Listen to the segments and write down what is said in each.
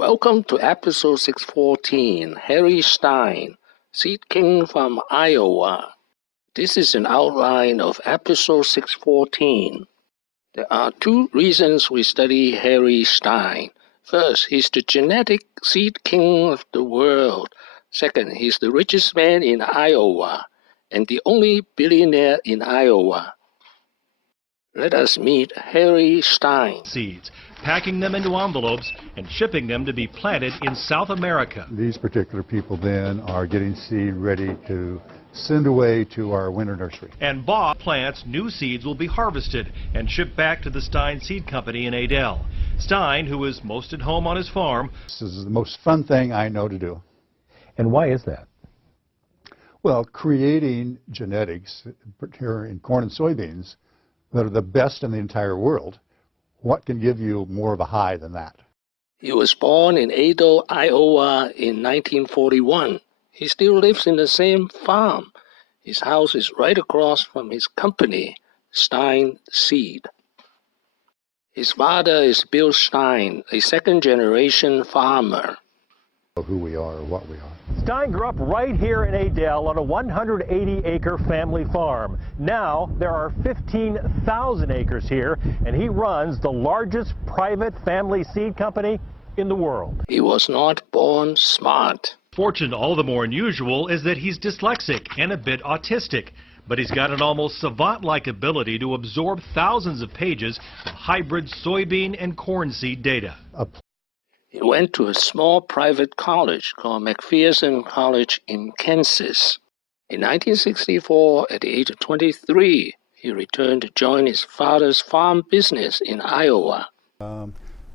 Welcome to episode 614, HarryStine, Seed King from Iowa. This is an outline of episode 614. There are two reasons we study HarryStine. First, he's the genetic seed king of the world. Second, he's the richest man in Iowa and the only billionaire in Iowa. Let us meet HarryStine. Seeds, packing them into envelopes and shipping them to be planted in South America. These particular people then are getting seed ready to send away to our winter nursery. And Bob plants new seeds will be harvested and shipped back to the Stine Seed Company in Adel. Stine, who is most at home on his farm. This is the most fun thing I know to do. And why is that? Well, creating genetics here in corn and soybeans that are the best in the entire world, what can give you more of a high than that? He was born in Adel, Iowa in 1941. He still lives in the same farm. His house is right across from his company, Stine Seed. His father is Bill Stine, a second-generation farmer. Who we are or what we are. Stine grew up right here in Adel on a 180-acre family farm. Now there are 15,000 acres here, and he runs the largest private family seed company in the world. He was not born smart. Fortune all the more unusual is that he's dyslexic and a bit autistic, but he's got an almost savant-like ability to absorb thousands of pages of hybrid soybean and corn seed data. He went to a small private college called McPherson College in Kansas. In 1964, at the age of 23, he returned to join his father's farm business in Iowa.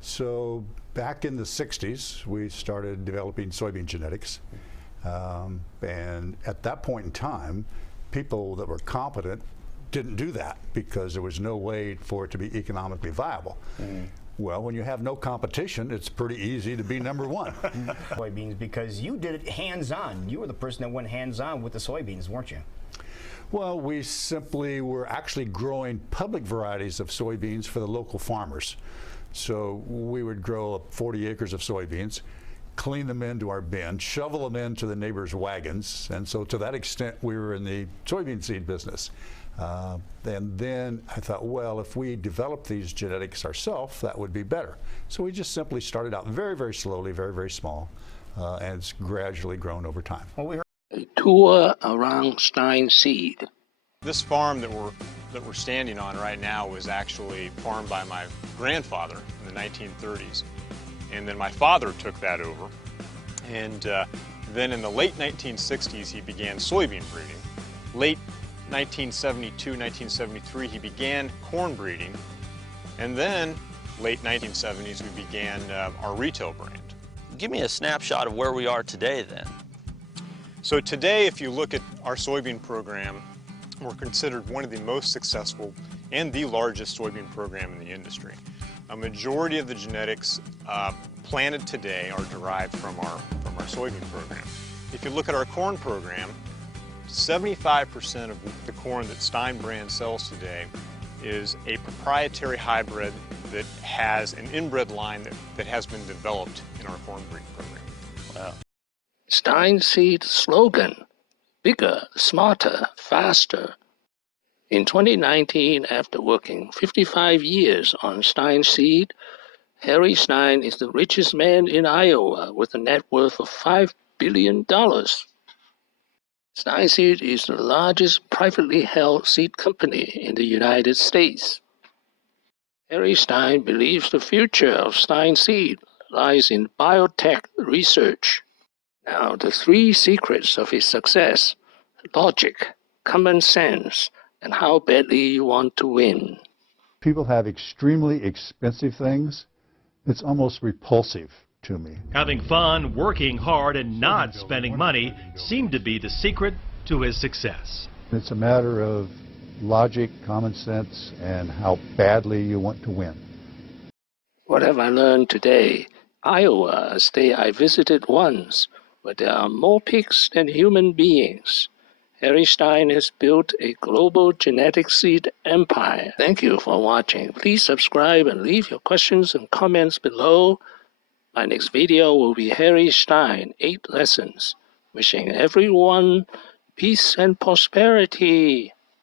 So back in the 60s, we started developing soybean genetics. And at that point in time, people that were competent didn't do that because there was no way for it to be economically viable. Well, when you have no competition, it's pretty easy to be number one. Soybeans, because you did it hands-on. You were the person that went hands-on with the soybeans, weren't you? Well, we simply were actually growing public varieties of soybeans for the local farmers. So we would grow 40 acres of soybeans, clean them into our bin, shovel them into the neighbors' wagons, and so to that extent we were in the soybean seed business. And then I thought, well, if we develop these genetics ourselves, that would be better. So we just simply started out very, very slowly, very, very small, and it's gradually grown over time. Well, A tour around Stine Seed. This farm that we're standing on right now was actually farmed by my grandfather in the 1930s. And then my father took that over. And then in the late 1960s, he began soybean breeding. Late 1972, 1973, he began corn breeding, and then late 1970s we began our retail brand. Give me a snapshot of where we are today then. So today, if you look at our soybean program, we're considered one of the most successful and the largest soybean program in the industry. A majority of the genetics planted today are derived from our soybean program. If you look at our corn program, 75% of the corn that Stine brand sells today is a proprietary hybrid that has an inbred line that has been developed in our corn breeding program. Wow. Stine Seed slogan, bigger, smarter, faster. In 2019, after working 55 years on Stine Seed, HarryStine is the richest man in Iowa with a net worth of $5 billion. Stine Seed is the largest privately held seed company in the United States. HarryStine believes the future of Stine Seed lies in biotech research. Now, the three secrets of his success: logic, common sense, and how badly you want to win. People have extremely expensive things. It's almost repulsive to me. Having fun, working hard, and not spending money seemed to be the secret to his success. It's a matter of logic, common sense, and how badly you want to win. What have I learned today? Iowa, a state I visited once, where there are more pigs than human beings. HarryStine has built a global genetic seed empire. Thank you for watching. Please subscribe and leave your questions and comments below. My next video will be HarryStine 8 Lessons. Wishing everyone peace and prosperity.